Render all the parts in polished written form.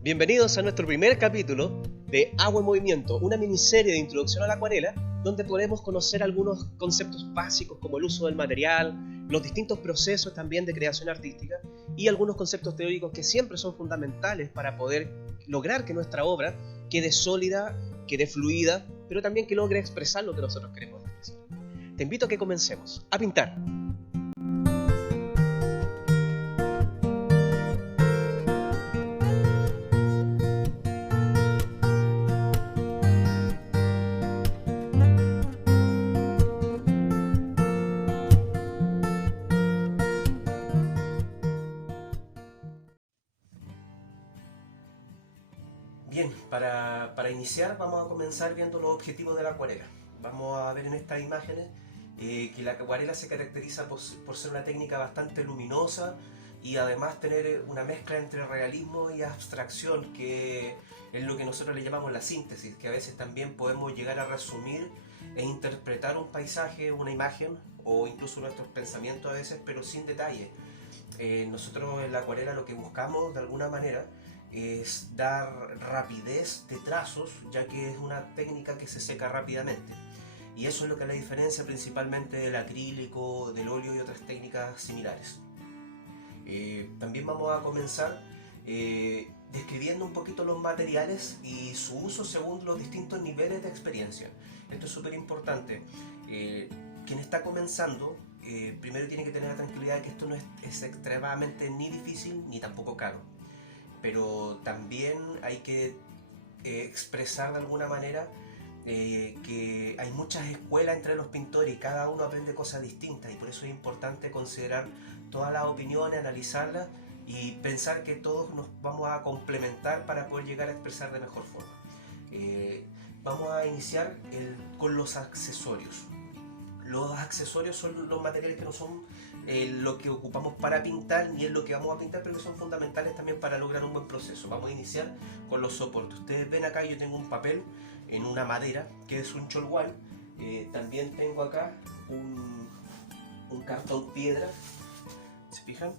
Bienvenidos a nuestro primer capítulo de Agua en Movimiento, una miniserie de introducción a la acuarela, donde podemos conocer algunos conceptos básicos como el uso del material, los distintos procesos también de creación artística y algunos conceptos teóricos que siempre son fundamentales para poder lograr que nuestra obra quede sólida, quede fluida, pero también que logre expresar lo que nosotros queremos expresar. Te invito a que comencemos a pintar. Bien, para iniciar vamos a comenzar viendo los objetivos de la acuarela. Vamos a ver en estas imágenes que la acuarela se caracteriza por ser una técnica bastante luminosa y además tener una mezcla entre realismo y abstracción, que es lo que nosotros le llamamos la síntesis, que a veces también podemos llegar a resumir e interpretar un paisaje, una imagen o incluso nuestros pensamientos a veces, pero sin detalle. Nosotros en la acuarela lo que buscamos de alguna manera es dar rapidez de trazos, ya que es una técnica que se seca rápidamente. Y eso es lo que la diferencia principalmente del acrílico, del óleo y otras técnicas similares. También vamos a comenzar describiendo un poquito los materiales y su uso según los distintos niveles de experiencia. Esto es súper importante. Quien está comenzando primero tiene que tener la tranquilidad de que esto no es extremadamente ni difícil ni tampoco caro, pero también hay que expresar de alguna manera que hay muchas escuelas entre los pintores y cada uno aprende cosas distintas, y por eso es importante considerar todas las opiniones, analizarlas y pensar que todos nos vamos a complementar para poder llegar a expresar de mejor forma. Vamos a iniciar con los accesorios. Los accesorios son los materiales que no son lo que ocupamos para pintar ni es lo que vamos a pintar, pero que son fundamentales también para lograr un buen proceso. Vamos a iniciar con los soportes. Ustedes ven acá, yo tengo un papel en una madera que es un cholguán. También tengo acá un cartón piedra, ¿se fijan?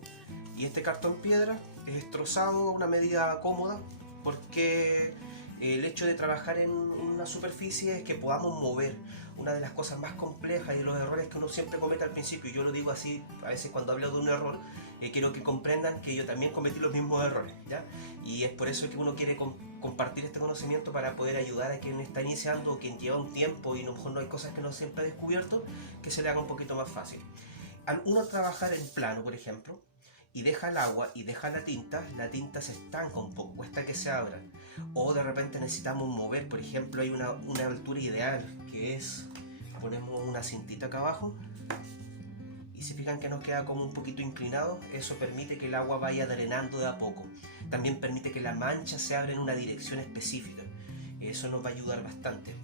Y este cartón piedra es trozado a una medida cómoda, porque el hecho de trabajar en una superficie es que podamos mover. Una de las cosas más complejas y los errores que uno siempre comete al principio, y yo lo digo así a veces cuando hablo de un error, quiero que comprendan que yo también cometí los mismos errores, ¿ya? Y es por eso que uno quiere compartir este conocimiento, para poder ayudar a quien está iniciando o quien lleva un tiempo y a lo mejor no hay cosas que no siempre ha descubierto, que se le haga un poquito más fácil. Al uno trabajar en plano, por ejemplo, y deja el agua y deja la tinta se estanca un poco, cuesta que se abra. O de repente necesitamos mover, por ejemplo, hay una altura ideal, que es, ponemos una cintita acá abajo, y se fijan que nos queda como un poquito inclinado. Eso permite que el agua vaya drenando de a poco. También permite que la mancha se abra en una dirección específica. Eso nos va a ayudar bastante.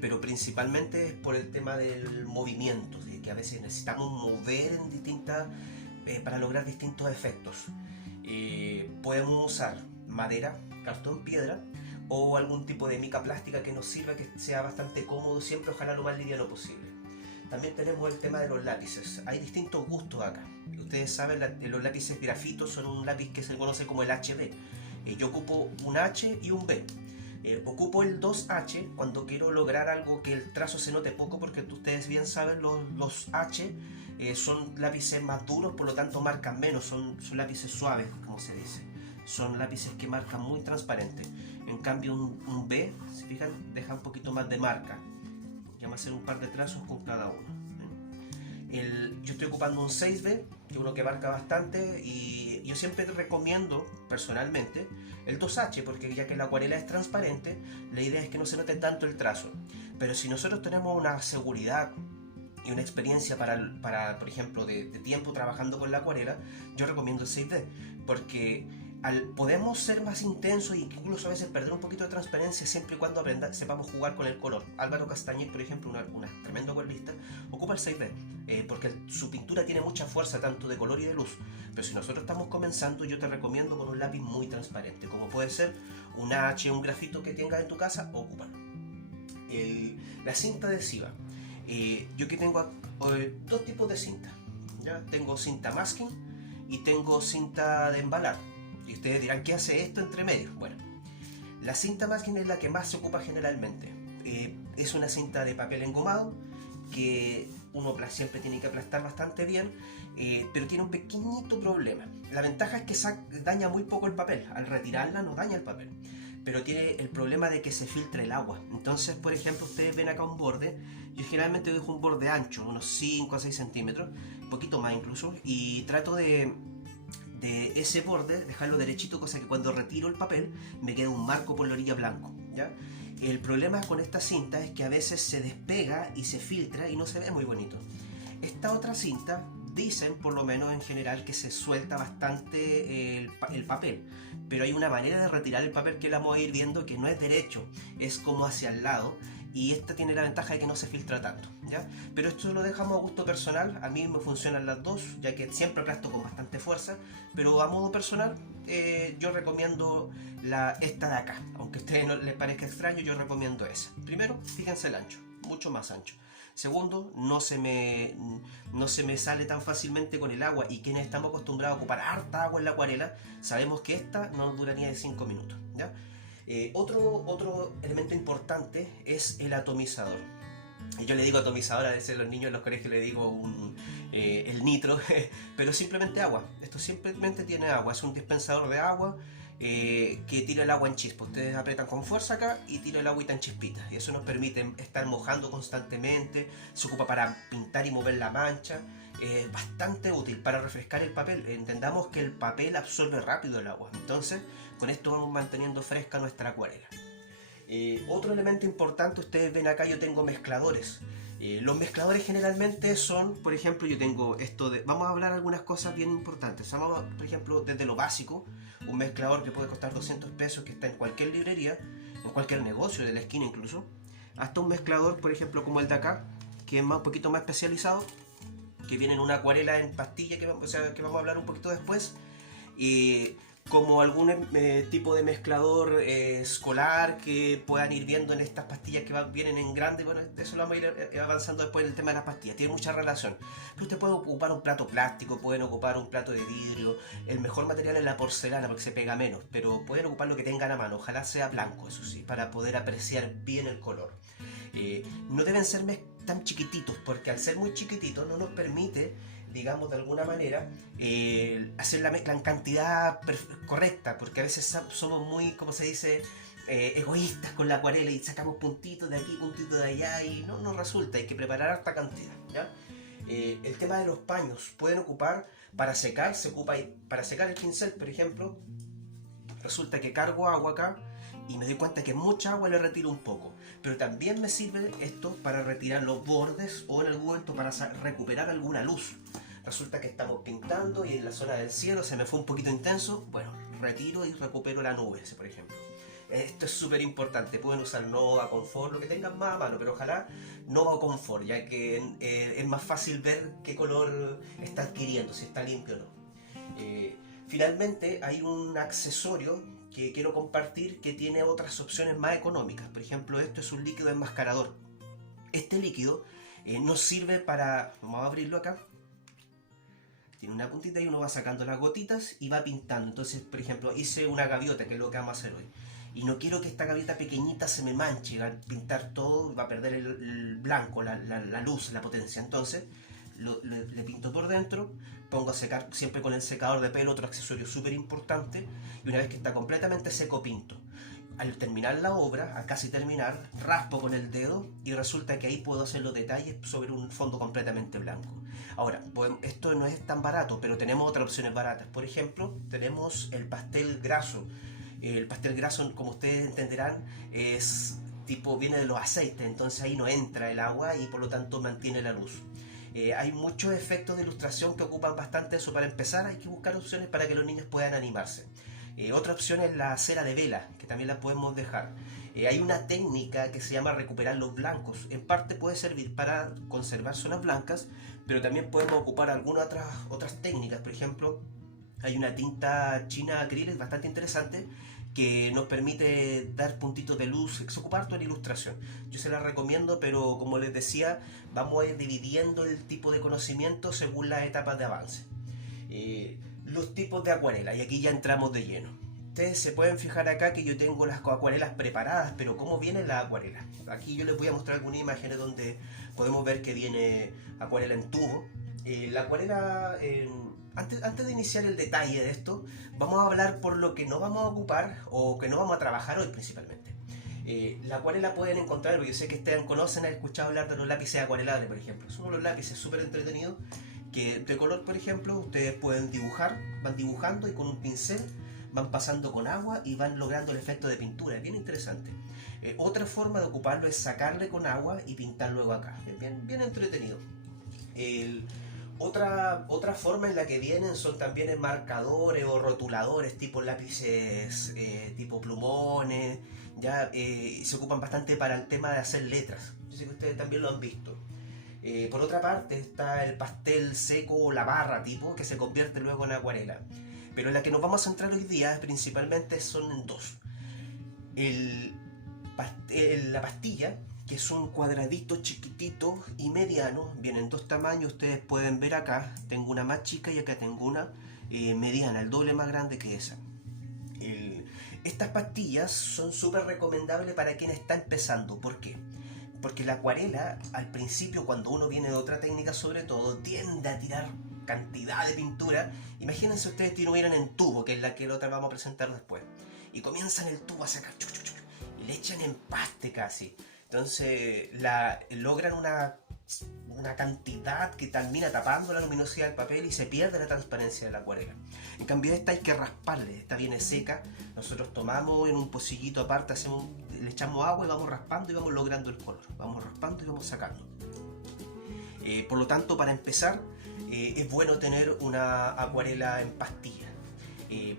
Pero principalmente es por el tema del movimiento, ¿sí? Que a veces necesitamos mover en distintas para lograr distintos efectos. Podemos usar madera, cartón piedra o algún tipo de mica plástica que nos sirva, que sea bastante cómodo siempre, ojalá lo más liviano posible. También tenemos el tema de los lápices. Hay distintos gustos acá. Ustedes saben, los lápices grafitos son un lápiz que se conoce como el HB. Yo ocupo un H y un B. Ocupo el 2H cuando quiero lograr algo que el trazo se note poco, porque ustedes bien saben, los H son lápices más duros, por lo tanto marcan menos, son lápices suaves, como se dice. Son lápices que marcan muy transparente. En cambio un B, si fijan, deja un poquito más de marca. Ya va a hacer un par de trazos con cada uno. Yo estoy ocupando un 6B, que es uno que marca bastante, y yo siempre te recomiendo personalmente el 2H, porque ya que la acuarela es transparente, la idea es que no se note tanto el trazo. Pero si nosotros tenemos una seguridad y una experiencia para por ejemplo, de tiempo trabajando con la acuarela, yo recomiendo el 6D, porque podemos ser más intensos e incluso a veces perder un poquito de transparencia, siempre y cuando sepamos jugar con el color. Álvaro Castañez, por ejemplo, una tremendo acuarelista, ocupa el 6D, porque su pintura tiene mucha fuerza, tanto de color y de luz. Pero si nosotros estamos comenzando, yo te recomiendo con un lápiz muy transparente, como puede ser un H, un grafito que tengas en tu casa, ocúpalo. La cinta adhesiva. Yo que tengo dos tipos de cinta, ¿ya? Tengo cinta masking y tengo cinta de embalar. Y ustedes dirán, ¿qué hace esto entre medio? Bueno, la cinta masking es la que más se ocupa generalmente. Es una cinta de papel engomado que uno siempre tiene que aplastar bastante bien, pero tiene un pequeñito problema. La ventaja es que daña muy poco el papel. Al retirarla no daña el papel, pero tiene el problema de que se filtra el agua. Entonces, por ejemplo, ustedes ven acá un borde. Yo generalmente dejo un borde ancho, unos 5 a 6 centímetros, un poquito más incluso, y trato de ese borde dejarlo derechito, cosa que cuando retiro el papel me queda un marco por la orilla blanco, ¿ya? El problema con esta cinta es que a veces se despega y se filtra y no se ve muy bonito. Esta otra cinta, dicen por lo menos en general que se suelta bastante el papel, pero hay una manera de retirar el papel que la vamos a ir viendo que no es derecho, es como hacia el lado, y esta tiene la ventaja de que no se filtra tanto, ¿ya? Pero esto lo dejamos a gusto personal. A mí me funcionan las dos, ya que siempre aplasto con bastante fuerza, pero a modo personal yo recomiendo esta de acá. Aunque a ustedes no les parezca extraño, yo recomiendo esa. Primero, fíjense el ancho, mucho más ancho. Segundo, no se me sale tan fácilmente con el agua, y quienes estamos acostumbrados a ocupar harta agua en la acuarela, sabemos que esta no nos dura ni de 5 minutos, ¿ya? Otro elemento importante es el atomizador. Yo le digo atomizador, a veces los niños en los colegios le digo el nitro, pero simplemente agua. Esto simplemente tiene agua, es un dispensador de agua que tira el agua en chispas. Ustedes apretan con fuerza acá y tira el agüita en chispitas. Y eso nos permite estar mojando constantemente, se ocupa para pintar y mover la mancha. Bastante útil para refrescar el papel. Entendamos que el papel absorbe rápido el agua, entonces con esto vamos manteniendo fresca nuestra acuarela. Otro elemento importante, ustedes ven acá, yo tengo mezcladores. Los mezcladores generalmente son, por ejemplo, yo tengo esto de... Vamos a hablar algunas cosas bien importantes. Vamos, por ejemplo, desde lo básico, un mezclador que puede costar 200 pesos, que está en cualquier librería, en cualquier negocio de la esquina incluso, hasta un mezclador, por ejemplo, como el de acá, que es un poquito más especializado, que viene en una acuarela en pastilla, que vamos a hablar un poquito después, y como algún tipo de mezclador escolar que puedan ir viendo en estas pastillas que vienen en grande. Bueno, eso lo vamos a ir avanzando después en el tema de las pastillas, tiene mucha relación. Pero usted puede ocupar un plato plástico, pueden ocupar un plato de vidrio, el mejor material es la porcelana porque se pega menos, pero pueden ocupar lo que tengan a mano, ojalá sea blanco, eso sí, para poder apreciar bien el color. No deben ser tan chiquititos, porque al ser muy chiquititos no nos permite, digamos, de alguna manera hacer la mezcla en cantidad correcta, porque a veces somos muy, como se dice, egoístas con la acuarela y sacamos puntitos de aquí, puntitos de allá, y no nos resulta, hay que preparar harta cantidad, ¿ya? El tema de los paños, pueden ocupar para secar, se ocupa para secar el pincel, por ejemplo. Resulta que cargo agua acá y me doy cuenta que mucha agua le retiro un poco, pero también me sirve esto para retirar los bordes o en algún momento para recuperar alguna luz. Resulta que estamos pintando y en la zona del cielo se me fue un poquito intenso, bueno, retiro y recupero la nube, por ejemplo. Esto es súper importante, pueden usar Nova, Confort, lo que tengan más a mano, pero ojalá Nova o Confort, ya que es más fácil ver qué color está adquiriendo, si está limpio o no. Finalmente hay un accesorio que quiero compartir que tiene otras opciones más económicas. Por ejemplo, esto es un líquido enmascarador. Este líquido nos sirve para... Vamos a abrirlo acá. Tiene una puntita y uno va sacando las gotitas y va pintando. Entonces, por ejemplo, hice una gaviota, que es lo que vamos a hacer hoy. Y no quiero que esta gaviota pequeñita se me manche. Al pintar todo va a perder el blanco, la luz, la potencia. Entonces, le pinto por dentro, pongo a secar siempre con el secador de pelo, otro accesorio súper importante, y una vez que está completamente seco pinto. Al terminar la obra, a casi terminar, raspo con el dedo y resulta que ahí puedo hacer los detalles sobre un fondo completamente blanco. Ahora, esto no es tan barato, pero tenemos otras opciones baratas. Por ejemplo, tenemos el pastel graso. El pastel graso, como ustedes entenderán, viene de los aceites, entonces ahí no entra el agua y por lo tanto mantiene la luz. Hay muchos efectos de ilustración que ocupan bastante eso. Para empezar hay que buscar opciones para que los niños puedan animarse. Otra opción es la cera de vela, que también la podemos dejar. Hay una técnica que se llama recuperar los blancos. En parte puede servir para conservar zonas blancas, pero también podemos ocupar algunas otras técnicas. Por ejemplo, hay una tinta china acrílica bastante interesante que nos permite dar puntitos de luz, se ocupa harto en ilustración. Yo se la recomiendo, pero como les decía, vamos a ir dividiendo el tipo de conocimiento según las etapas de avance. Los tipos de acuarela, y aquí ya entramos de lleno. Ustedes se pueden fijar acá que yo tengo las acuarelas preparadas, pero ¿cómo viene la acuarela? Aquí yo les voy a mostrar algunas imágenes donde podemos ver que viene acuarela en tubo. La acuarela, antes de iniciar el detalle de esto, vamos a hablar por lo que no vamos a ocupar o que no vamos a trabajar hoy principalmente. La acuarela pueden encontrar, porque yo sé que ustedes conocen, han escuchado hablar de los lápices acuarelables, por ejemplo. Son unos lápices súper entretenidos que de color, por ejemplo, ustedes pueden dibujar, van dibujando y con un pincel van pasando con agua y van logrando el efecto de pintura. Es bien interesante. Otra forma de ocuparlo es sacarle con agua y pintar luego acá. Es bien entretenido. El, otra forma en la que vienen son también en marcadores o rotuladores, tipo lápices, tipo plumones. Ya se ocupan bastante para el tema de hacer letras. Yo sé que ustedes también lo han visto. Por otra parte está el pastel seco o la barra tipo que se convierte luego en acuarela. Pero en la que nos vamos a centrar hoy día principalmente son en dos. El, la pastilla, que es un cuadradito chiquitito y mediano, viene en dos tamaños, ustedes pueden ver acá, tengo una más chica y acá tengo una mediana, el doble más grande que esa. Estas pastillas son súper recomendables para quien está empezando. ¿Por qué? Porque la acuarela, al principio, cuando uno viene de otra técnica sobre todo, tiende a tirar cantidad de pintura. Imagínense ustedes si lo vieran en tubo, que es la que otra vamos a presentar después. Y comienzan el tubo a sacar, y le echan empaste casi. Entonces logran una cantidad que termina tapando la luminosidad del papel y se pierde la transparencia de la acuarela. En cambio esta hay que rasparle, esta viene seca, nosotros tomamos en un pocillito aparte, le echamos agua y vamos raspando y vamos logrando el color, vamos raspando y vamos sacando. Por lo tanto, para empezar, es bueno tener una acuarela en pastilla.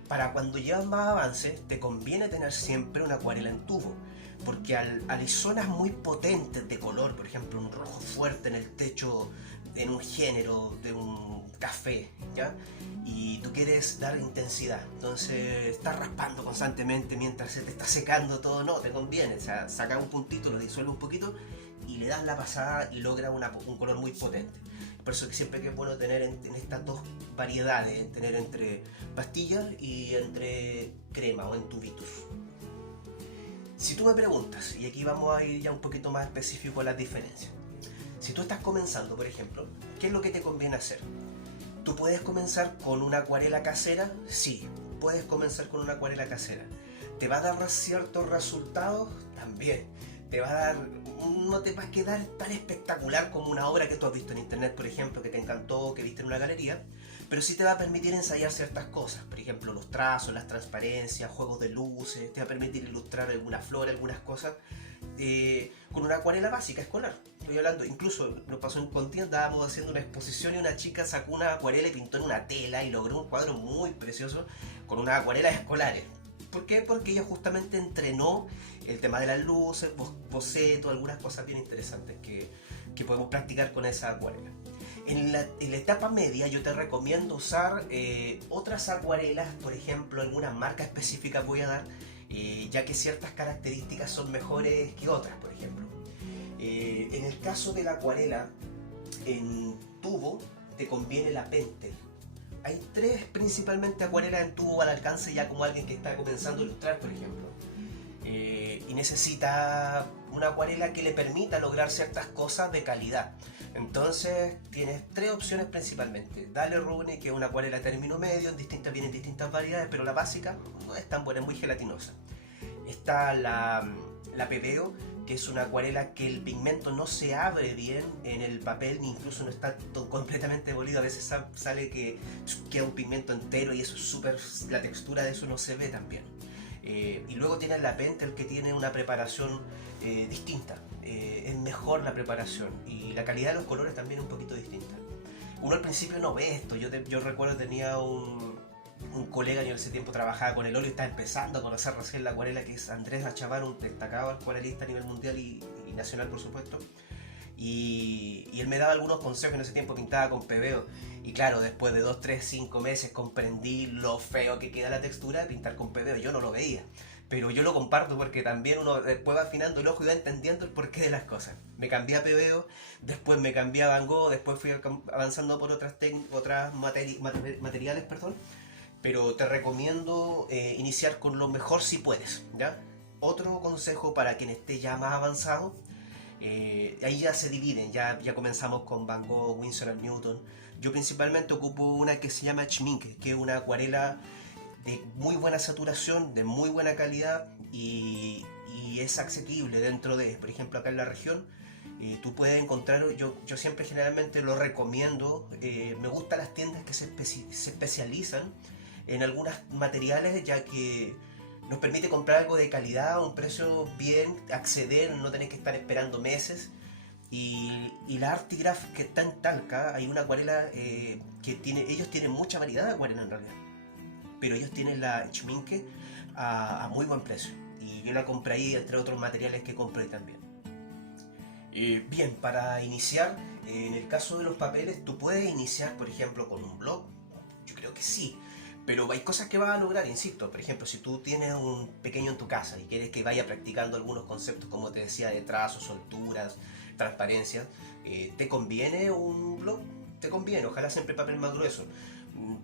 Para cuando llevas más avance, te conviene tener siempre una acuarela en tubo, porque hay zonas muy potentes de color, por ejemplo un rojo fuerte en el techo, en un género de un café, ¿ya? Y tú quieres dar intensidad, entonces estás raspando constantemente mientras se te está secando todo, no te conviene, o sea, saca un puntito, lo disuelve un poquito y le das la pasada y logra un color muy potente. Por eso que siempre que es bueno tener en estas dos variedades, tener entre pastillas y entre crema o en tubitos. Si tú me preguntas, y aquí vamos a ir ya un poquito más específico a las diferencias. Si tú estás comenzando, por ejemplo, ¿qué es lo que te conviene hacer? ¿Tú puedes comenzar con una acuarela casera? Sí, puedes comenzar con una acuarela casera. ¿Te va a dar ciertos resultados? También. Te va a dar, no te va a quedar tan espectacular como una obra que tú has visto en internet, por ejemplo, que te encantó, que viste en una galería, pero sí te va a permitir ensayar ciertas cosas, por ejemplo los trazos, las transparencias, juegos de luces, te va a permitir ilustrar alguna flor, algunas cosas con una acuarela básica escolar. Estoy hablando, incluso nos pasó en Conti, estábamos haciendo una exposición y una chica sacó una acuarela y pintó en una tela y logró un cuadro muy precioso con unas acuarelas escolares. ¿Por qué? Porque ella justamente entrenó el tema de las luces, boceto, algunas cosas bien interesantes que podemos practicar con esa acuarela. En la etapa media yo te recomiendo usar otras acuarelas, por ejemplo, algunas marcas específicas voy a dar, ya que ciertas características son mejores que otras, por ejemplo. En el caso de la acuarela en tubo, te conviene la Pentel. Hay tres principalmente acuarelas en tubo al alcance ya como alguien que está comenzando a ilustrar, por ejemplo. Y necesita una acuarela que le permita lograr ciertas cosas de calidad. Entonces tienes tres opciones principalmente. Dale Rune, que es una acuarela término medio, viene en distintas variedades, pero la básica no es tan buena, es muy gelatinosa. Está la Pebeo, que es una acuarela que el pigmento no se abre bien en el papel, ni incluso no está completamente molido. A veces sale que queda un pigmento entero y eso es súper, la textura de eso no se ve tan bien. Y luego tienes la Pentel, que tiene una preparación distinta, es mejor la preparación y la calidad de los colores también es un poquito distinta. Uno al principio no ve esto, yo recuerdo tenía un colega que en ese tiempo trabajaba con el óleo y estaba empezando a conocer recién la acuarela, que es Andrés Achavar, un destacado acuarelista a nivel mundial y nacional por supuesto. Y él me daba algunos consejos, en ese tiempo pintaba con pebeo. Y claro, después de 2, 3, 5 meses comprendí lo feo que queda la textura de pintar con pebeo. Yo no lo veía. pero yo lo comparto porque también uno después va afinando el ojo y va entendiendo el porqué de las cosas. Me cambié a PBO, después me cambié a Van Gogh, después fui avanzando por otras materiales, perdón, pero te recomiendo iniciar con lo mejor si puedes, ¿ya? Otro consejo para quien esté ya más avanzado, ahí ya se dividen, ya comenzamos con Van Gogh, Winsor & Newton. Yo principalmente ocupo una que se llama Schmincke, que es una acuarela de muy buena saturación, de muy buena calidad y es asequible dentro de, por ejemplo, acá en la región. Tú puedes encontrar, yo siempre generalmente lo recomiendo, me gustan las tiendas que se especializan en algunos materiales, ya que nos permite comprar algo de calidad a un precio bien, acceder, no tener que estar esperando meses. Y la Artigraph que está en Talca, hay una acuarela que ellos tienen mucha variedad de acuarela en realidad, pero ellos tienen la Schmincke a muy buen precio. Y yo la compré ahí entre otros materiales que compré también. Bien, para iniciar, en el caso de los papeles, tú puedes iniciar, por ejemplo, con un blog. Yo creo que sí, pero hay cosas que vas a lograr, insisto. Por ejemplo, si tú tienes un pequeño en tu casa y quieres que vaya practicando algunos conceptos, como te decía, de trazos, solturas, transparencia, ¿te conviene un blog? Te conviene, ojalá siempre papel más grueso.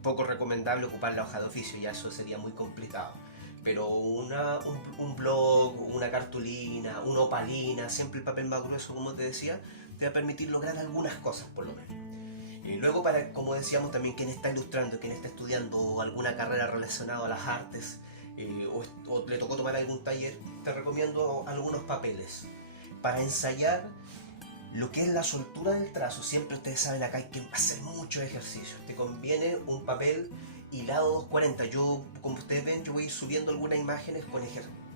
Poco recomendable ocupar la hoja de oficio, ya eso sería muy complicado. Pero un blog, una cartulina, una opalina, siempre el papel más grueso, como te decía, te va a permitir lograr algunas cosas por lo menos. Luego, para, como decíamos también, quien está ilustrando, quien está estudiando alguna carrera relacionada a las artes, o le tocó tomar algún taller, te recomiendo algunos papeles. Para ensayar lo que es la soltura del trazo, siempre ustedes saben, acá hay que hacer muchos ejercicios. Te conviene un papel hilado 240. Yo, como ustedes ven, yo voy a ir subiendo algunas imágenes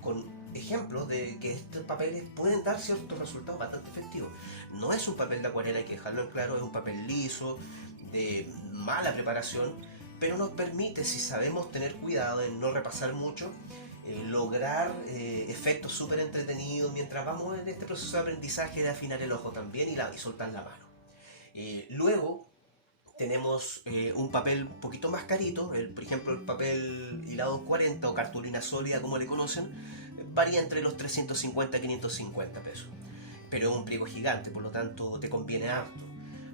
con ejemplos de que estos papeles pueden dar ciertos resultados bastante efectivos. No es un papel de acuarela, hay que dejarlo en claro, es un papel liso, de mala preparación, pero nos permite, si sabemos tener cuidado en no repasar mucho, lograr efectos súper entretenidos mientras vamos en este proceso de aprendizaje de afinar el ojo también y soltar la mano. Luego tenemos un papel un poquito más carito, por ejemplo el papel hilado 40 o cartulina sólida como le conocen, varía entre los 350 y 550 pesos, pero es un pliego gigante, por lo tanto te conviene harto.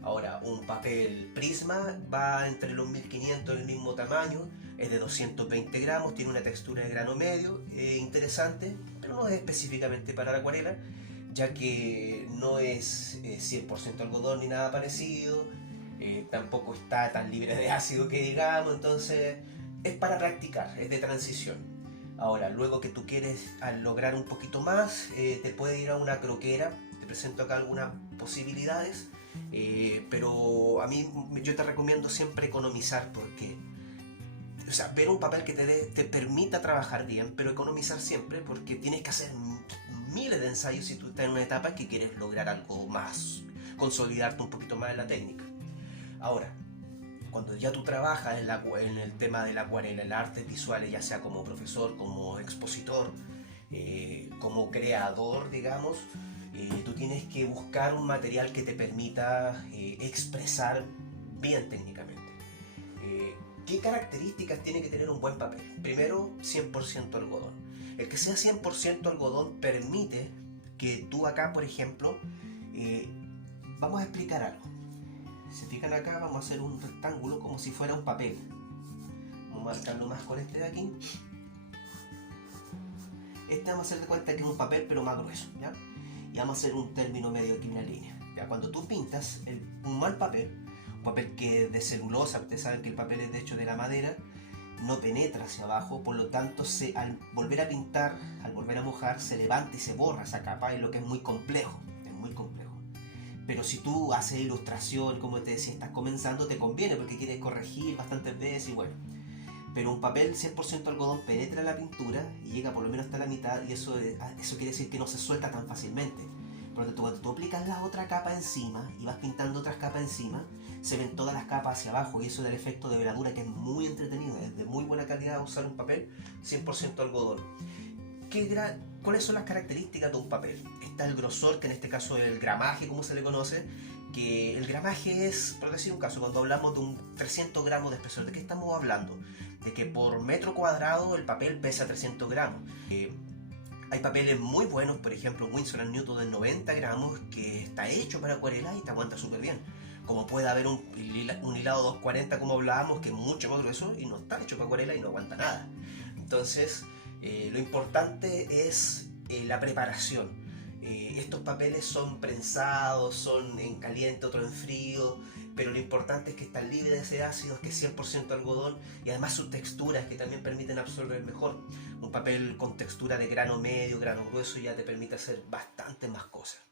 Ahora, un papel Prisma va entre los 1500, el mismo tamaño, es de 220 gramos, tiene una textura de grano medio, interesante, pero no es específicamente para la acuarela, ya que no es 100% algodón ni nada parecido, tampoco está tan libre de ácido que digamos, entonces es para practicar, es de transición. Ahora, luego que tú quieres lograr un poquito más, te puedes ir a una croquera, te presento acá algunas posibilidades. Pero a mí yo te recomiendo siempre economizar porque, o sea, ver un papel que te permita trabajar bien, pero economizar siempre porque tienes que hacer miles de ensayos si tú estás en una etapa que quieres lograr algo más, consolidarte un poquito más en la técnica. Ahora, cuando ya tú trabajas en el tema de la acuarela, en las artes visuales, ya sea como profesor, como expositor, como creador, digamos, tú tienes que buscar un material que te permita expresar bien técnicamente. ¿Qué características tiene que tener un buen papel? Primero, 100% algodón. El que sea 100% algodón permite que tú acá, por ejemplo, vamos a explicar algo. Si fijan acá, vamos a hacer un rectángulo como si fuera un papel. Vamos a marcarlo más con este de aquí. Este vamos a hacer de cuenta que es un papel pero más grueso, ¿ya? Y vamos a hacer un término medio aquí, una línea. ¿Ya? Cuando tú pintas un mal papel, un papel que es de celulosa, ustedes saben que el papel es de hecho de la madera, no penetra hacia abajo, por lo tanto al volver a pintar, al volver a mojar, se levanta y se borra esa capa, es lo que es muy complejo, es muy complejo. Pero si tú haces ilustración, como te decía, estás comenzando, te conviene porque quieres corregir bastantes veces y bueno. Pero un papel 100% algodón penetra la pintura y llega por lo menos hasta la mitad y eso quiere decir que no se suelta tan fácilmente. Por lo tanto, cuando tú aplicas la otra capa encima y vas pintando otras capas encima, se ven todas las capas hacia abajo y eso da el efecto de veladura que es muy entretenido, es de muy buena calidad usar un papel 100% algodón. ¿Cuáles son las características de un papel? Está el grosor, que en este caso es el gramaje, como se le conoce, que el gramaje es, por decir un caso, cuando hablamos de un 300 gramos de espesor, ¿de qué estamos hablando? De que por metro cuadrado el papel pesa 300 gramos. Hay papeles muy buenos, por ejemplo Winsor & Newton de 90 gramos, que está hecho para acuarela y te aguanta súper bien. Como puede haber un hilado 240, como hablábamos, que es mucho más grueso y no está hecho para acuarela y no aguanta nada. Entonces, lo importante es la preparación. Estos papeles son prensados, son en caliente, otro en frío, pero lo importante es que están libres de ese ácido, es que es 100% algodón, y además sus texturas que también permiten absorber mejor. Un papel con textura de grano medio, grano grueso ya te permite hacer bastante más cosas.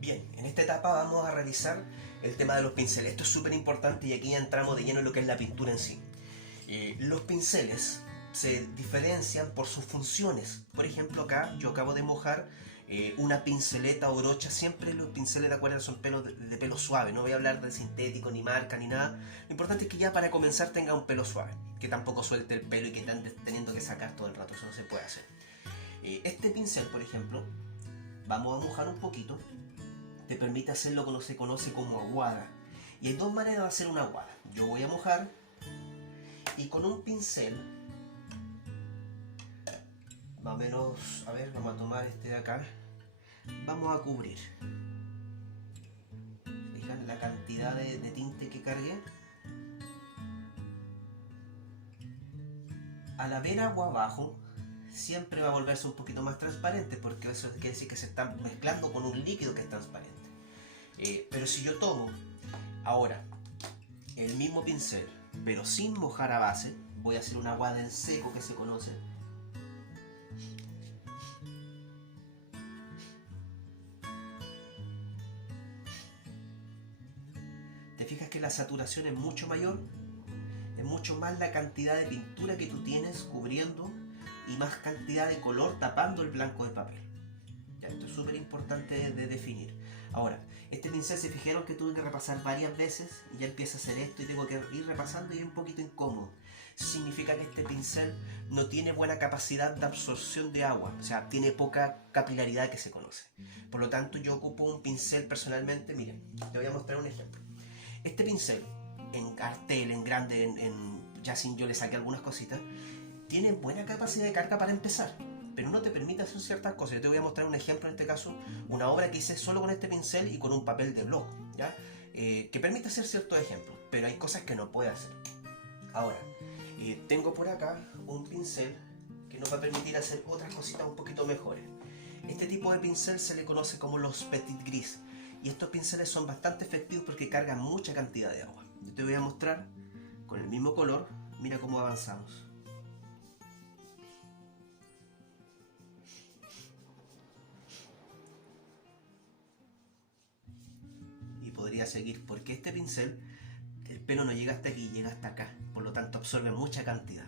Bien, en esta etapa vamos a realizar el tema de los pinceles. Esto es súper importante y aquí ya entramos de lleno en lo que es la pintura en sí. Los pinceles se diferencian por sus funciones. Por ejemplo, acá yo acabo de mojar una pinceleta o brocha. Siempre los pinceles de acuarela son de pelo suave. No voy a hablar de sintético, ni marca, ni nada. Lo importante es que ya para comenzar tenga un pelo suave, que tampoco suelte el pelo y que estén teniendo que sacar todo el rato. Eso no se puede hacer. Este pincel, por ejemplo, vamos a mojar un poquito. Te permite hacer lo que se conoce como aguada. Y hay dos maneras de hacer una aguada. Yo voy a mojar y con un pincel, más o menos, a ver, vamos a tomar este de acá, vamos a cubrir. Fijan la cantidad de tinte que cargué. Al haber agua abajo, siempre va a volverse un poquito más transparente, porque eso quiere decir que se está mezclando con un líquido que es transparente. Pero si yo tomo ahora el mismo pincel, pero sin mojar a base, voy a hacer una aguada en seco que se conoce. Te fijas que la saturación es mucho mayor, es mucho más la cantidad de pintura que tú tienes cubriendo y más cantidad de color tapando el blanco de papel. Ya, esto es súper importante de definir. Ahora, este pincel, se fijaron que tuve que repasar varias veces y ya empieza a hacer esto y tengo que ir repasando y es un poquito incómodo. Eso significa que este pincel no tiene buena capacidad de absorción de agua, o sea, tiene poca capilaridad que se conoce. Por lo tanto, yo ocupo un pincel personalmente. Miren, te voy a mostrar un ejemplo. Este pincel, en cartel, en grande, ya sin yo le saqué algunas cositas, tiene buena capacidad de carga para empezar, pero no te permite hacer ciertas cosas. Yo te voy a mostrar un ejemplo, en este caso, una obra que hice solo con este pincel y con un papel de blog, ¿ya? Que permite hacer ciertos ejemplos, pero hay cosas que no puede hacer. Ahora, tengo por acá un pincel que nos va a permitir hacer otras cositas un poquito mejores. Este tipo de pincel se le conoce como los Petit Gris, y estos pinceles son bastante efectivos porque cargan mucha cantidad de agua. Yo te voy a mostrar con el mismo color, mira cómo avanzamos. Podría seguir, porque este pincel, el pelo no llega hasta aquí, llega hasta acá, por lo tanto absorbe mucha cantidad.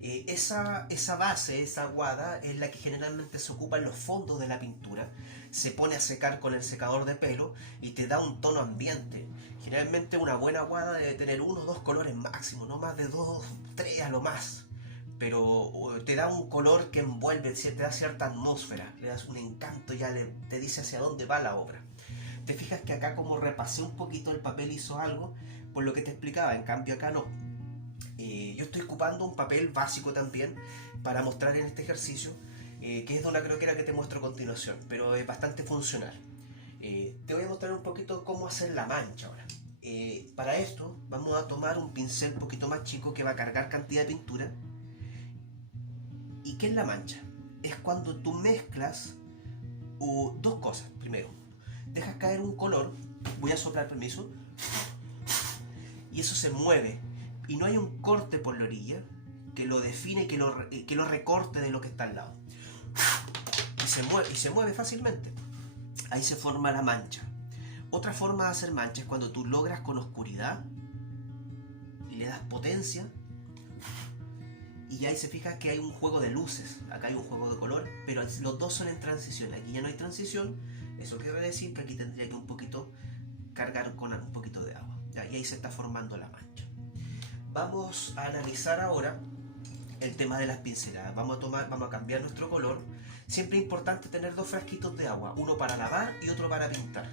Esa base, esa aguada, es la que generalmente se ocupa en los fondos de la pintura. Se pone a secar con el secador de pelo y te da un tono ambiente. Generalmente una buena aguada debe tener 1 o 2 colores máximo, no más de 2, 3 a lo más. Pero te da un color que envuelve, te da cierta atmósfera, le das un encanto, ya te dice hacia dónde va la obra. Te fijas que acá, como repasé un poquito el papel, hizo algo por lo que te explicaba, en cambio acá no. Yo estoy ocupando un papel básico también para mostrar en este ejercicio, que es de una croquera que te muestro a continuación, pero es bastante funcional. Te voy a mostrar un poquito cómo hacer la mancha ahora. Para esto vamos a tomar un pincel un poquito más chico que va a cargar cantidad de pintura. ¿Y qué es la mancha? Es cuando tú mezclas dos cosas. Primero, dejas caer un color, voy a soplar, permiso, y eso se mueve y no hay un corte por la orilla que lo define, que lo recorte de lo que está al lado, y se mueve fácilmente. Ahí se forma la mancha. Otra forma de hacer mancha es cuando tú logras con oscuridad y le das potencia, y ahí se fija que hay un juego de luces. Acá hay un juego de color, pero los dos son en transición. Aquí ya no hay transición. Eso quiere decir que aquí tendría que un poquito cargar con un poquito de agua, ¿ya? Y ahí se está formando la mancha. Vamos a analizar ahora el tema de las pinceladas. Vamos a cambiar nuestro color. Siempre es importante tener dos frasquitos de agua, uno para lavar y otro para pintar.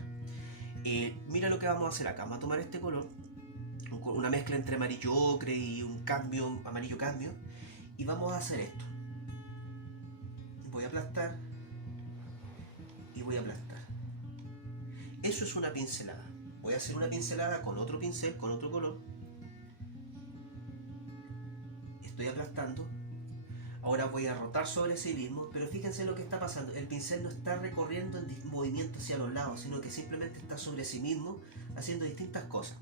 Mira lo que vamos a hacer acá. Vamos a tomar este color, una mezcla entre amarillo ocre y un cambio, amarillo cambio, y vamos a hacer esto. Voy a aplastar y voy a aplastar. Eso es una pincelada. Voy a hacer una pincelada con otro pincel, con otro color. Estoy aplastando. Ahora voy a rotar sobre sí mismo, pero fíjense lo que está pasando. El pincel no está recorriendo en movimiento hacia los lados, sino que simplemente está sobre sí mismo, haciendo distintas cosas.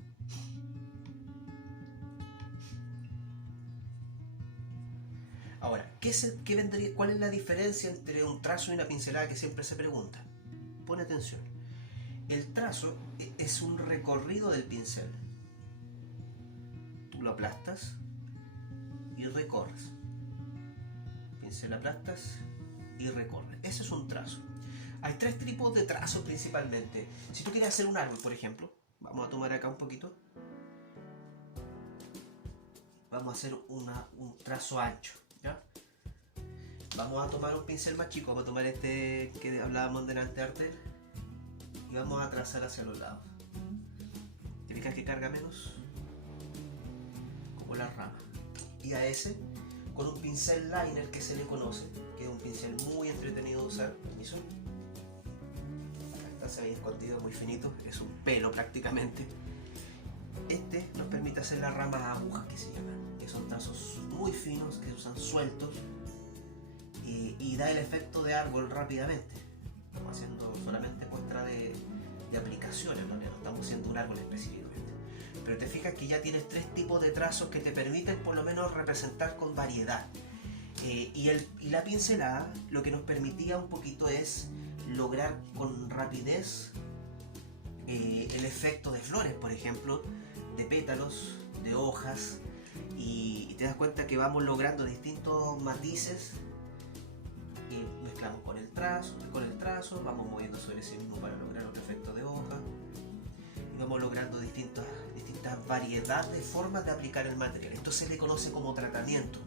Ahora, ¿cuál es la diferencia entre un trazo y una pincelada que siempre se pregunta? Pon atención. El trazo es un recorrido del pincel. Tú lo aplastas y recorres. Pincel aplastas y recorres. Ese es un trazo. Hay tres tipos de trazos principalmente. Si tú quieres hacer un árbol, por ejemplo, vamos a tomar acá un poquito. Vamos a hacer un trazo ancho, ¿ya? Vamos a tomar un pincel más chico, vamos a tomar este que hablábamos delante, Arte, y vamos a trazar hacia los lados. ¿Te fijas que carga menos? Como la rama. Y a ese, con un pincel liner que se le conoce, que es un pincel muy entretenido de usar. Permiso. Acá está, se ve escondido, muy finito, es un pelo prácticamente. Este nos permite hacer las ramas agujas que se llaman, que son trazos muy finos que se usan sueltos y da el efecto de árbol rápidamente. Estamos haciendo solamente muestra de aplicaciones, ¿no? No estamos haciendo un árbol específicamente. Pero te fijas que ya tienes tres tipos de trazos que te permiten por lo menos representar con variedad. Y la pincelada lo que nos permitía un poquito es lograr con rapidez el efecto de flores, por ejemplo, de pétalos, de hojas, y te das cuenta que vamos logrando distintos matices y mezclamos con el trazo, vamos moviendo sobre sí mismo para lograr otro efecto de hoja y vamos logrando distintas variedades de formas de aplicar el material. Esto se le conoce como tratamiento.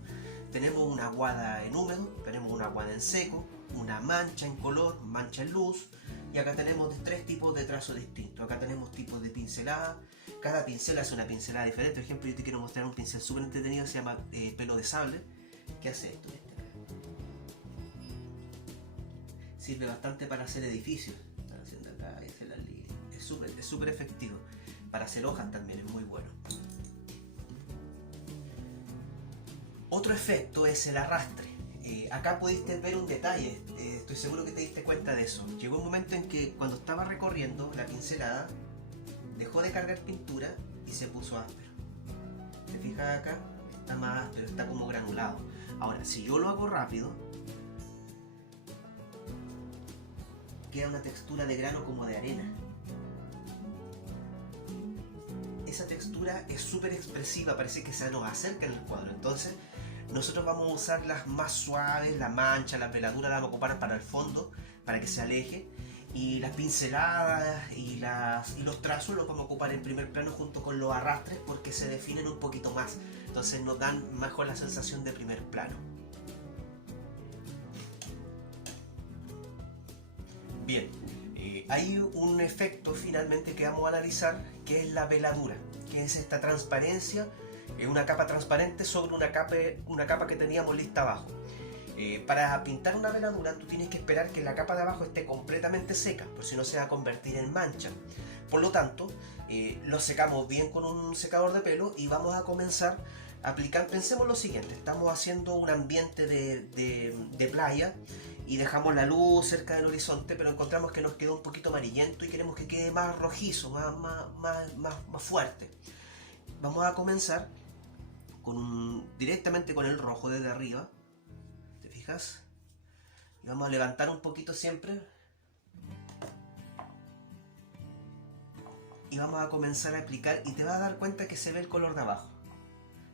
Tenemos una aguada en húmedo, tenemos una aguada en seco, una mancha en color, mancha en luz, y acá tenemos tres tipos de trazo distintos. Acá tenemos tipos de pincelada. Cada pincel hace una pincelada diferente. Por ejemplo, yo te quiero mostrar un pincel súper entretenido, se llama pelo de sable. ¿Qué hace esto? Sirve bastante para hacer edificios. Están haciendo acá, hacer las líneas. Es súper efectivo. Para hacer hojas también es muy bueno. Otro efecto es el arrastre. Acá pudiste ver un detalle, estoy seguro que te diste cuenta de eso. Llegó un momento en que cuando estaba recorriendo la pincelada, dejó de cargar pintura y se puso áspero. ¿Te fijas acá? Está más áspero, está como granulado. Ahora, si yo lo hago rápido, queda una textura de grano como de arena. Esa textura es súper expresiva, parece que se nos acerca en el cuadro. Entonces, nosotros vamos a usar las más suaves, la mancha, la peladura la vamos a ocupar para el fondo, para que se aleje. Y las pinceladas y los trazos los vamos a ocupar en primer plano junto con los arrastres porque se definen un poquito más. Entonces nos dan mejor la sensación de primer plano. Bien, hay un efecto finalmente que vamos a analizar, que es la veladura, que es esta transparencia, una capa transparente sobre una capa que teníamos lista abajo. Para pintar una veladura tú tienes que esperar que la capa de abajo esté completamente seca, por si no se va a convertir en mancha. Por lo tanto, lo secamos bien con un secador de pelo y vamos a comenzar a aplicar. Pensemos lo siguiente, estamos haciendo un ambiente de playa y dejamos la luz cerca del horizonte, pero encontramos que nos quedó un poquito amarillento y queremos que quede más rojizo, más fuerte. Vamos a comenzar directamente con el rojo desde arriba. ¿Te fijas? Y vamos a levantar un poquito siempre. Y vamos a comenzar a aplicar y te vas a dar cuenta que se ve el color de abajo.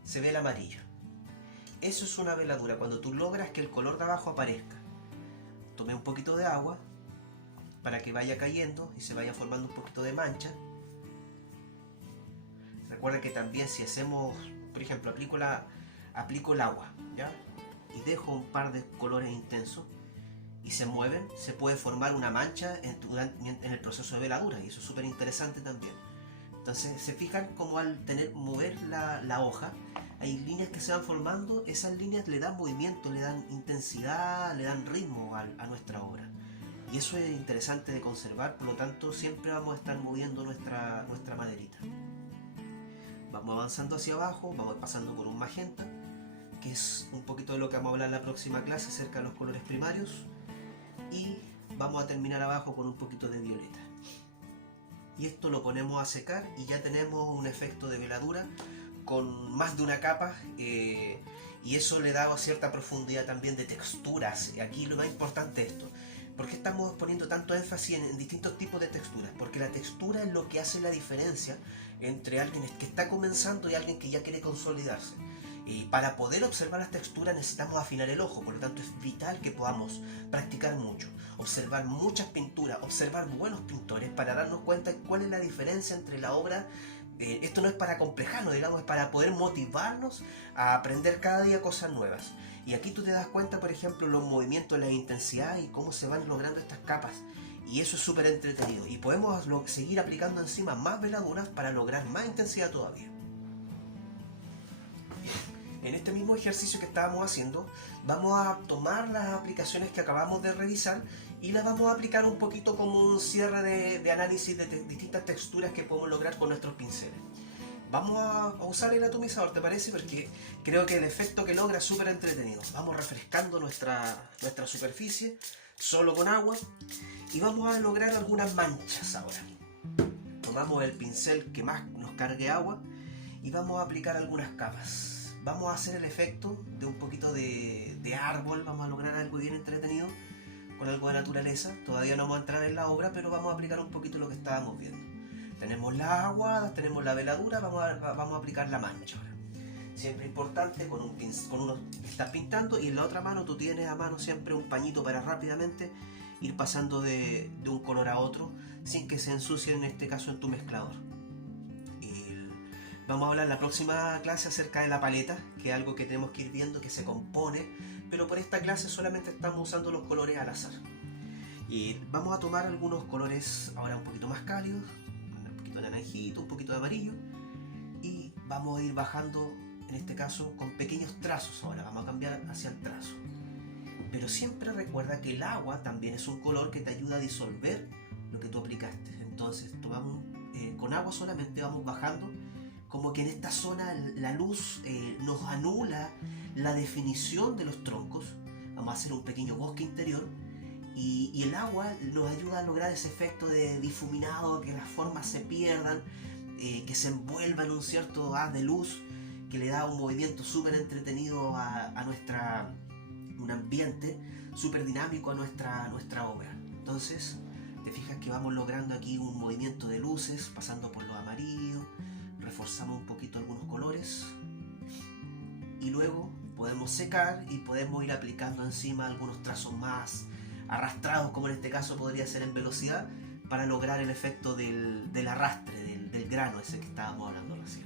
Se ve el amarillo. Eso es una veladura, cuando tú logras que el color de abajo aparezca. Tomé un poquito de agua para que vaya cayendo y se vaya formando un poquito de mancha. Recuerda que también si hacemos, por ejemplo, aplico el agua, ¿ya? Y dejo un par de colores intensos y se mueven, se puede formar una mancha en el proceso de veladura, y eso es súper interesante también. Entonces se fijan como al mover la hoja, hay líneas que se van formando, esas líneas le dan movimiento, le dan intensidad, le dan ritmo a nuestra obra. Y eso es interesante de conservar, por lo tanto siempre vamos a estar moviendo nuestra maderita. Vamos avanzando hacia abajo, vamos pasando por un magenta, que es un poquito de lo que vamos a hablar en la próxima clase acerca de los colores primarios, y vamos a terminar abajo con un poquito de violeta. Y esto lo ponemos a secar y ya tenemos un efecto de veladura con más de una capa, y eso le da cierta profundidad también de texturas. Aquí lo más importante es esto. ¿Por qué estamos poniendo tanto énfasis en distintos tipos de texturas? Porque la textura es lo que hace la diferencia entre alguien que está comenzando y alguien que ya quiere consolidarse. Y para poder observar las texturas necesitamos afinar el ojo, por lo tanto es vital que podamos practicar mucho, observar muchas pinturas, observar buenos pintores para darnos cuenta de cuál es la diferencia entre la obra. Esto no es para complejarnos, digamos, es para poder motivarnos a aprender cada día cosas nuevas. Y aquí tú te das cuenta, por ejemplo, los movimientos, la intensidad y cómo se van logrando estas capas. Y eso es súper entretenido. Y podemos seguir aplicando encima más veladuras para lograr más intensidad todavía. En este mismo ejercicio que estábamos haciendo, vamos a tomar las aplicaciones que acabamos de revisar y las vamos a aplicar un poquito como un cierre de análisis de distintas texturas que podemos lograr con nuestros pinceles. Vamos a usar el atomizador, ¿te parece? Porque creo que el efecto que logra es súper entretenido. Vamos refrescando nuestra superficie solo con agua y vamos a lograr algunas manchas ahora. Tomamos el pincel que más nos cargue agua y vamos a aplicar algunas capas. Vamos a hacer el efecto de un poquito de árbol, vamos a lograr algo bien entretenido con algo de naturaleza. Todavía no vamos a entrar en la obra, pero vamos a aplicar un poquito lo que estábamos viendo. Tenemos las aguadas, tenemos la veladura, vamos a aplicar la mancha ahora. Siempre importante, con uno estás pintando y en la otra mano tú tienes a mano siempre un pañito para rápidamente ir pasando de un color a otro sin que se ensucie, en este caso, en tu mezclador. Vamos a hablar en la próxima clase acerca de la paleta, que es algo que tenemos que ir viendo que se compone, pero por esta clase solamente estamos usando los colores al azar. Y vamos a tomar algunos colores ahora un poquito más cálidos, un poquito de naranjito, un poquito de amarillo, y vamos a ir bajando, en este caso, con pequeños trazos. Ahora vamos a cambiar hacia el trazo. Pero siempre recuerda que el agua también es un color que te ayuda a disolver lo que tú aplicaste. Entonces tomamos con agua solamente, vamos bajando, como que en esta zona la luz nos anula la definición de los troncos. Vamos a hacer un pequeño bosque interior y el agua nos ayuda a lograr ese efecto de difuminado, que las formas se pierdan, que se envuelva en un cierto haz de luz que le da un movimiento súper entretenido un ambiente súper dinámico a nuestra obra. Entonces te fijas que vamos logrando aquí un movimiento de luces pasando por lo amarillo, reforzamos un poquito algunos colores y luego podemos secar y podemos ir aplicando encima algunos trazos más arrastrados, como en este caso podría ser en velocidad, para lograr el efecto del arrastre, del grano ese que estábamos hablando recién.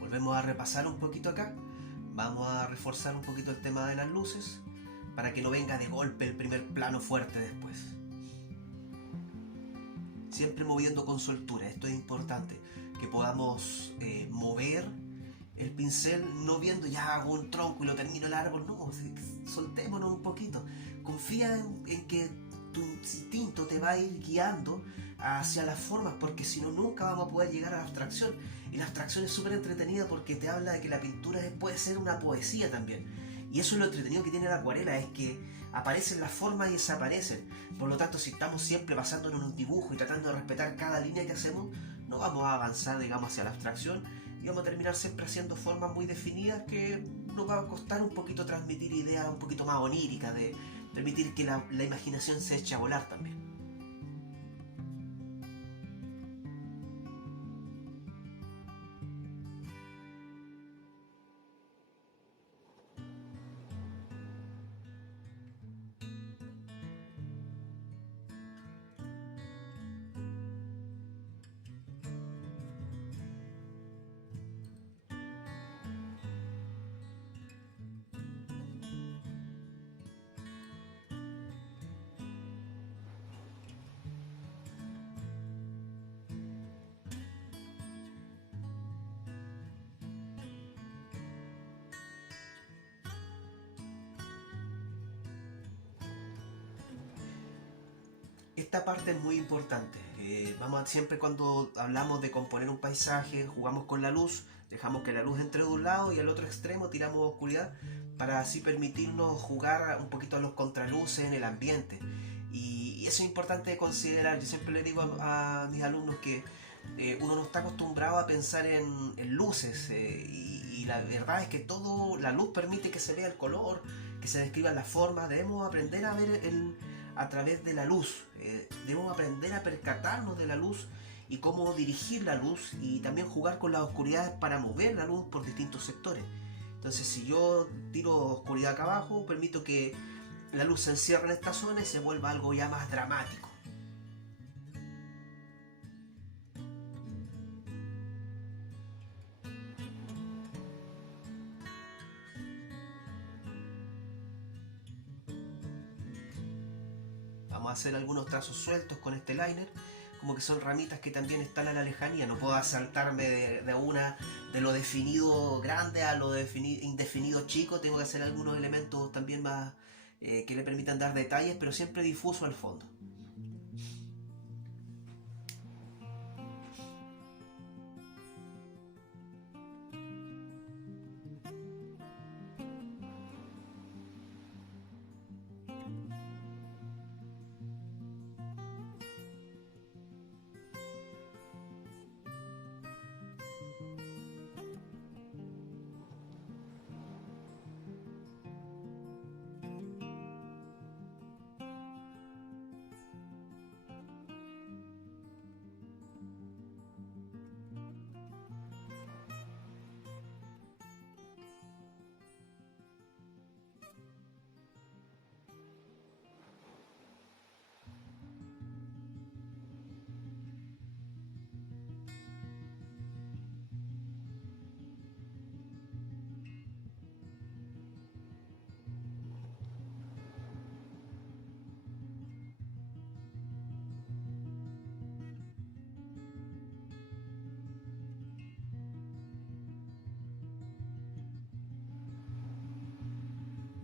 Volvemos a repasar un poquito acá. Vamos a reforzar un poquito el tema de las luces para que no venga de golpe el primer plano fuerte después. Siempre moviendo con soltura, esto es importante, que podamos mover el pincel no viendo ya hago un tronco y lo termino el árbol, no, soltémonos un poquito. Confía en que tu instinto te va a ir guiando hacia las formas, porque si no nunca vamos a poder llegar a la abstracción. Y la abstracción es súper entretenida porque te habla de que la pintura puede ser una poesía también. Y eso es lo entretenido que tiene la acuarela, es que aparecen las formas y desaparecen. Por lo tanto, si estamos siempre basándonos en un dibujo y tratando de respetar cada línea que hacemos, no vamos a avanzar, digamos, hacia la abstracción y vamos a terminar siempre haciendo formas muy definidas que nos va a costar un poquito transmitir ideas un poquito más oníricas, de permitir que la imaginación se eche a volar también. esta parte es muy importante. Siempre cuando hablamos de componer un paisaje, jugamos con la luz, dejamos que la luz entre de un lado y al otro extremo tiramos oscuridad para así permitirnos jugar un poquito a los contraluces en el ambiente. Y eso es importante de considerar. Yo siempre le digo a mis alumnos que uno no está acostumbrado a pensar en luces y la verdad es que la luz permite que se vea el color, que se describan las formas. Debemos aprender a ver a través de la luz, debemos aprender a percatarnos de la luz y cómo dirigir la luz y también jugar con las oscuridades para mover la luz por distintos sectores. Entonces si yo tiro oscuridad acá abajo, permito que la luz se encierre en esta zona y se vuelva algo ya más dramático. Vamos a hacer algunos trazos sueltos con este liner, como que son ramitas que también están a la lejanía. No puedo saltarme de lo definido grande a lo indefinido chico. Tengo que hacer algunos elementos también más que le permitan dar detalles, pero siempre difuso al fondo.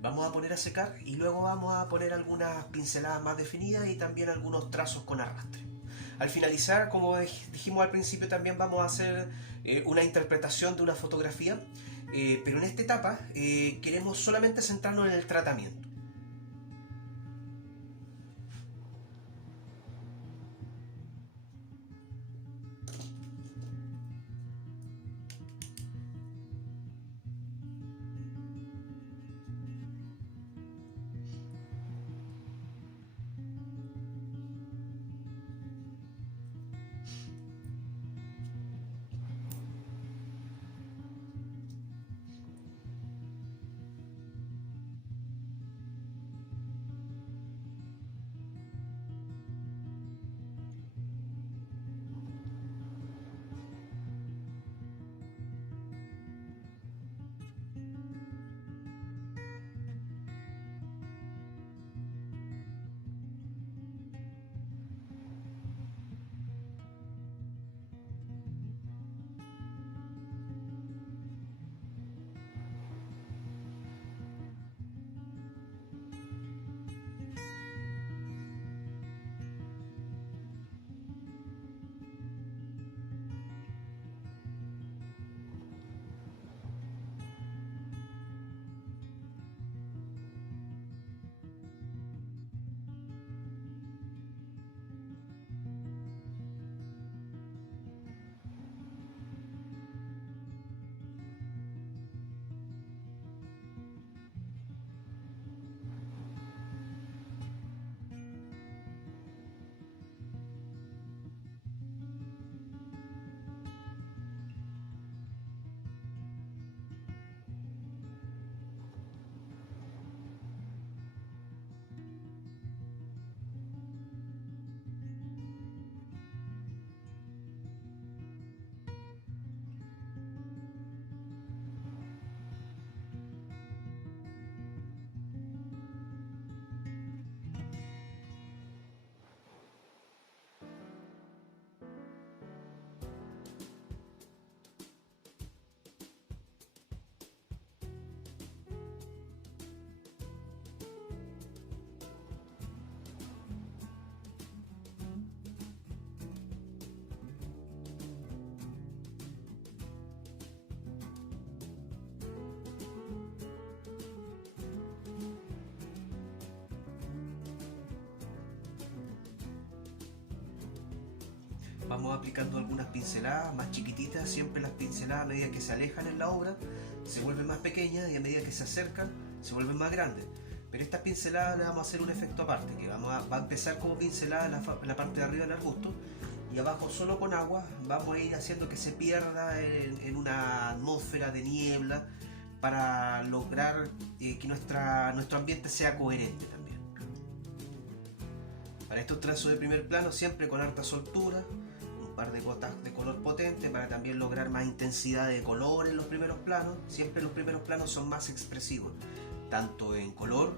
Vamos a poner a secar y luego vamos a poner algunas pinceladas más definidas y también algunos trazos con arrastre. Al finalizar, como dijimos al principio, también vamos a hacer una interpretación de una fotografía, pero en esta etapa queremos solamente centrarnos en el tratamiento. Vamos aplicando algunas pinceladas más chiquititas, siempre las pinceladas a medida que se alejan en la obra se vuelven más pequeñas y a medida que se acercan se vuelven más grandes. Pero estas pinceladas le vamos a hacer un efecto aparte, que va a empezar como pincelada en la parte de arriba del arbusto y abajo solo con agua vamos a ir haciendo que se pierda en una atmósfera de niebla para lograr que nuestro ambiente sea coherente también. Para estos trazos de primer plano siempre con harta soltura, un par de gotas de color potente para también lograr más intensidad de color en los primeros planos. Siempre los primeros planos son más expresivos, tanto en color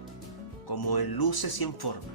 como en luces y en forma.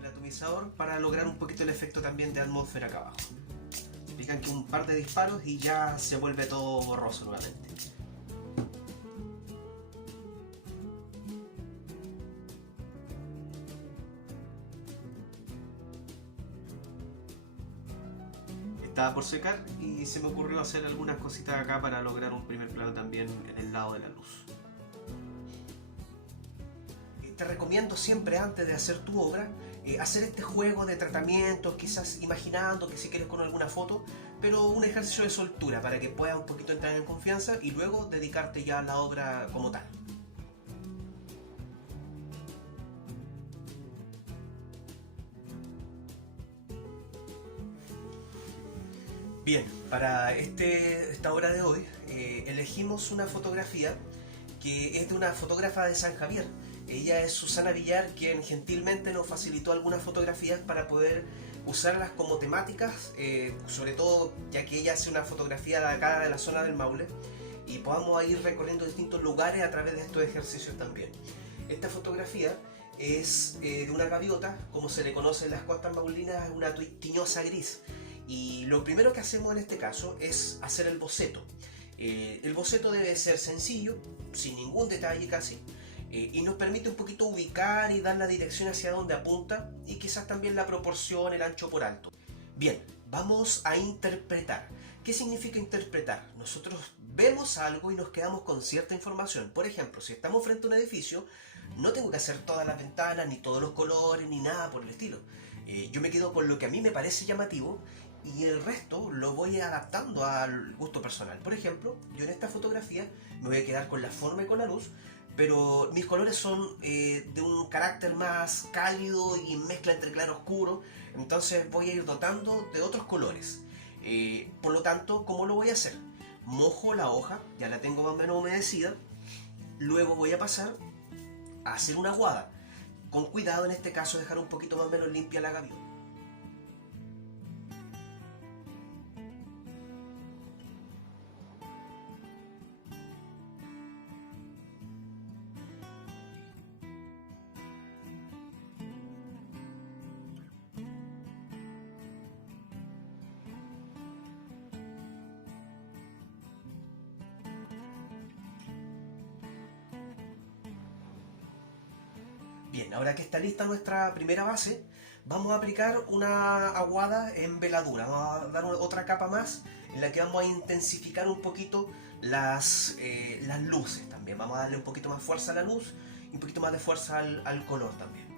El atomizador para lograr un poquito el efecto también de atmósfera acá abajo. Se fijan que un par de disparos y ya se vuelve todo borroso nuevamente. Estaba por secar y se me ocurrió hacer algunas cositas acá para lograr un primer plano también en el lado de la luz. Te recomiendo siempre antes de hacer tu obra hacer este juego de tratamientos, quizás imaginando que si quieres con alguna foto, pero un ejercicio de soltura para que puedas un poquito entrar en confianza y luego dedicarte ya a la obra como tal. Bien, para esta hora de hoy elegimos una fotografía que es de una fotógrafa de San Javier. Ella es Susana Villar, quien gentilmente nos facilitó algunas fotografías para poder usarlas como temáticas, sobre todo ya que ella hace una fotografía de acá de la zona del Maule y podamos ir recorriendo distintos lugares a través de estos ejercicios también. Esta fotografía es de una gaviota, como se le conoce en las costas maulinas, una tiñosa gris. Y lo primero que hacemos en este caso es hacer el boceto. El boceto debe ser sencillo, sin ningún detalle casi, y nos permite un poquito ubicar y dar la dirección hacia donde apunta y quizás también la proporción, el ancho por alto. Bien, vamos a interpretar. ¿Qué significa interpretar? Nosotros vemos algo y nos quedamos con cierta información. Por ejemplo, si estamos frente a un edificio, no tengo que hacer todas las ventanas, ni todos los colores, ni nada por el estilo. Yo me quedo con lo que a mí me parece llamativo y el resto lo voy adaptando al gusto personal. Por ejemplo, yo en esta fotografía me voy a quedar con la forma y con la luz, pero mis colores son de un carácter más cálido y mezcla entre claro y oscuro, entonces voy a ir dotando de otros colores. Por lo tanto, ¿cómo lo voy a hacer? Mojo la hoja, ya la tengo más o menos humedecida, luego voy a pasar a hacer una aguada. Con cuidado en este caso dejar un poquito más o menos limpia la gaviota. Bien, ahora que está lista nuestra primera base, vamos a aplicar una aguada en veladura. Vamos a dar otra capa más en la que vamos a intensificar un poquito las luces también. Vamos a darle un poquito más fuerza a la luz y un poquito más de fuerza al color también.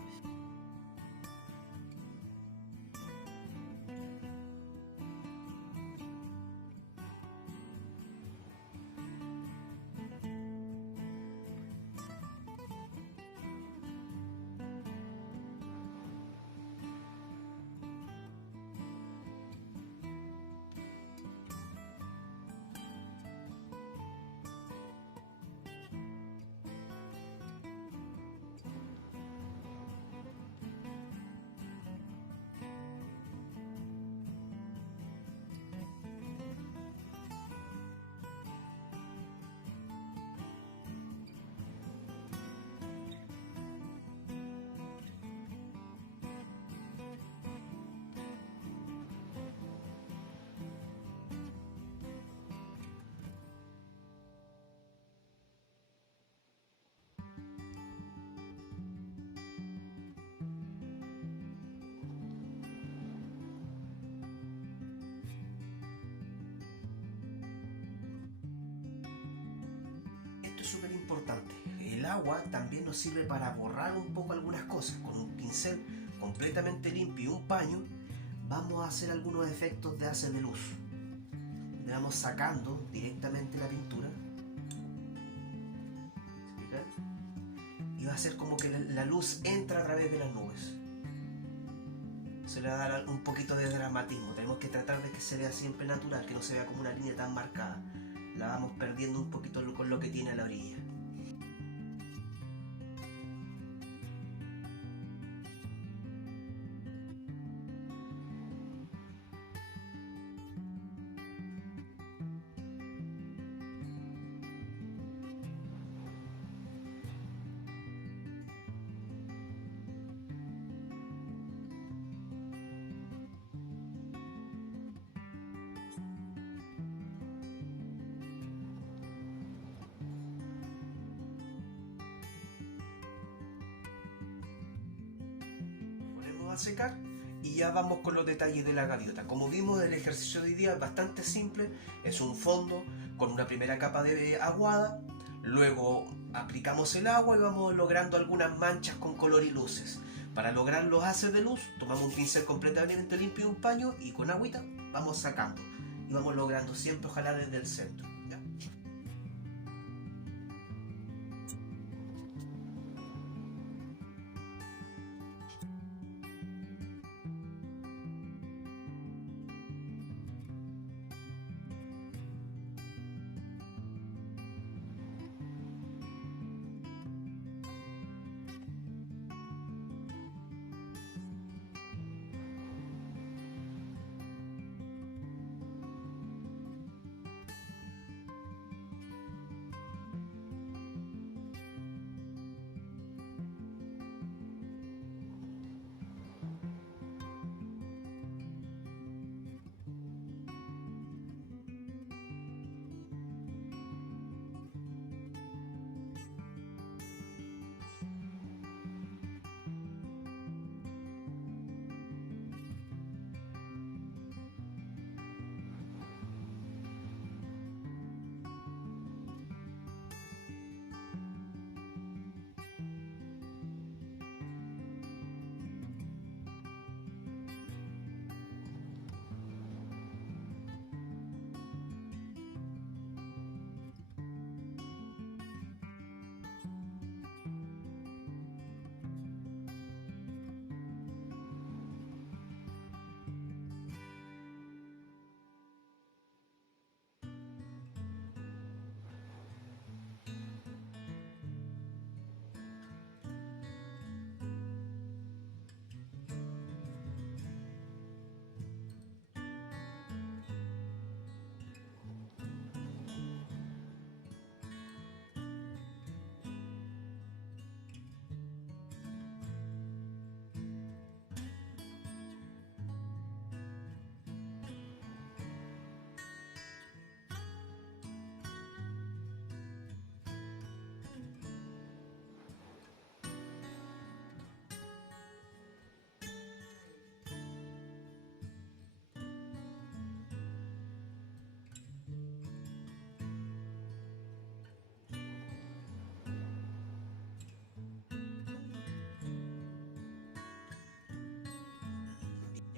es súper importante. El agua también nos sirve para borrar un poco algunas cosas. Con un pincel completamente limpio y un paño vamos a hacer algunos efectos de haces de luz. Le vamos sacando directamente la pintura. ¿Se fijan? Y va a ser como que la luz entra a través de las nubes. Se le va a dar un poquito de dramatismo. Tenemos que tratar de que se vea siempre natural, que no se vea como una línea tan marcada. La vamos perdiendo un poquito con lo que tiene a la orilla. Ponemos a secar y ya vamos con los detalles de la gaviota. Como vimos, el ejercicio de hoy día es bastante simple. Es un fondo con una primera capa de aguada, luego aplicamos el agua y vamos logrando algunas manchas con color y luces. Para lograr los haces de luz, tomamos un pincel completamente limpio y un paño y con agüita vamos sacando y vamos logrando siempre, ojalá desde el centro. ¿Ya?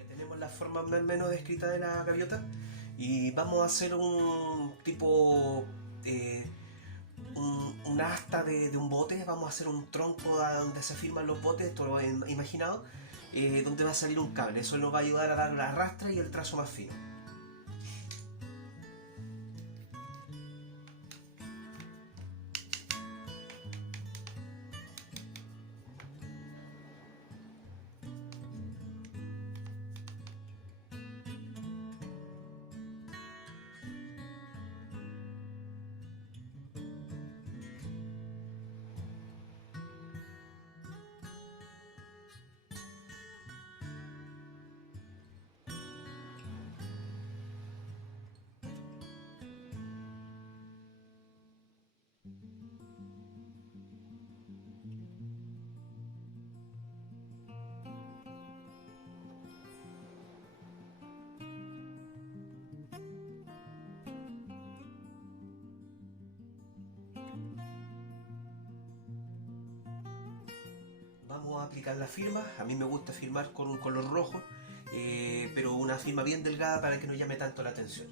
Tenemos la forma más o menos descrita de la gaviota y vamos a hacer un tipo, un asta de un bote. Vamos a hacer un tronco a donde se firman los botes, esto lo he imaginado, donde va a salir un cable. Eso nos va a ayudar a dar la rastra y el trazo más fino. vamos a aplicar la firma. A mí me gusta firmar con un color rojo, pero una firma bien delgada para que no llame tanto la atención.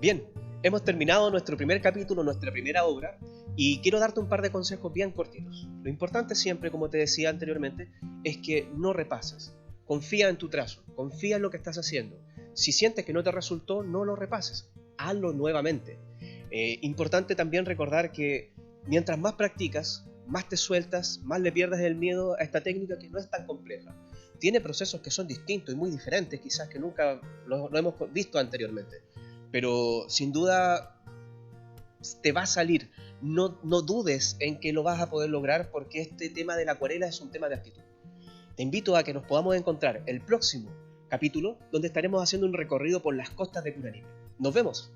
Bien, hemos terminado nuestro primer capítulo, nuestra primera obra, y quiero darte un par de consejos bien cortitos. Lo importante siempre, como te decía anteriormente, es que no repases. Confía en tu trazo, confía en lo que estás haciendo. Si sientes que no te resultó, no lo repases, hazlo nuevamente. Importante también recordar que mientras más practicas, más te sueltas, más le pierdes el miedo a esta técnica que no es tan compleja. Tiene procesos que son distintos y muy diferentes, quizás que nunca lo hemos visto anteriormente. Pero sin duda te va a salir. No dudes en que lo vas a poder lograr, porque este tema de la acuarela es un tema de actitud. Te invito a que nos podamos encontrar el próximo capítulo, donde estaremos haciendo un recorrido por las costas de Curaní. ¡Nos vemos!